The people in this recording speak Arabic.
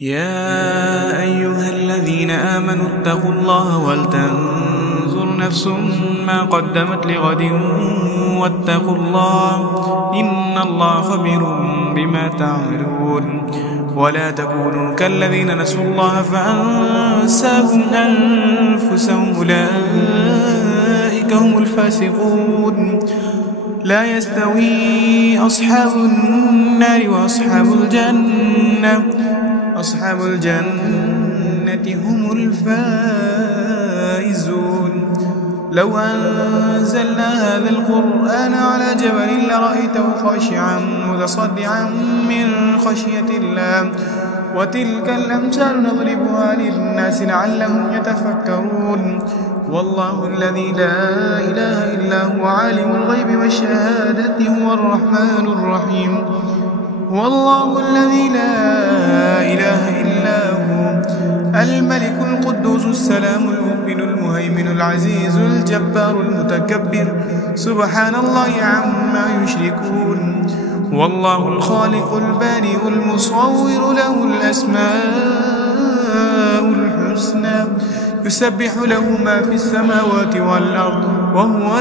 يا أيها الذين آمنوا اتقوا الله ولتنظر نفس ما قدمت لغد واتقوا الله إن الله خبير بما تعملون. ولا تكونوا كالذين نسوا الله فأنساهم أنفسهم أولئك هم الفاسقون. لا يستوي أصحاب النار وأصحاب الجنة هم الفائزون. لو أنزلنا هذا القرآن على جبل لرأيته خاشعا متصدعا من خشية الله وتلك الأمثال نضربها للناس لعلهم يتفكرون. والله الذي لا إله إلا هو عالم الغيب والشهادة هو الرحمن الرحيم. والله الذي لا إله إلا هو الملك القدوس السلام المؤمن المهيمن العزيز الجبار المتكبر سبحان الله عما يشركون. والله الخالق البارئ المصور له الأسماء الحسنى يسبح له ما في السماوات والأرض وهو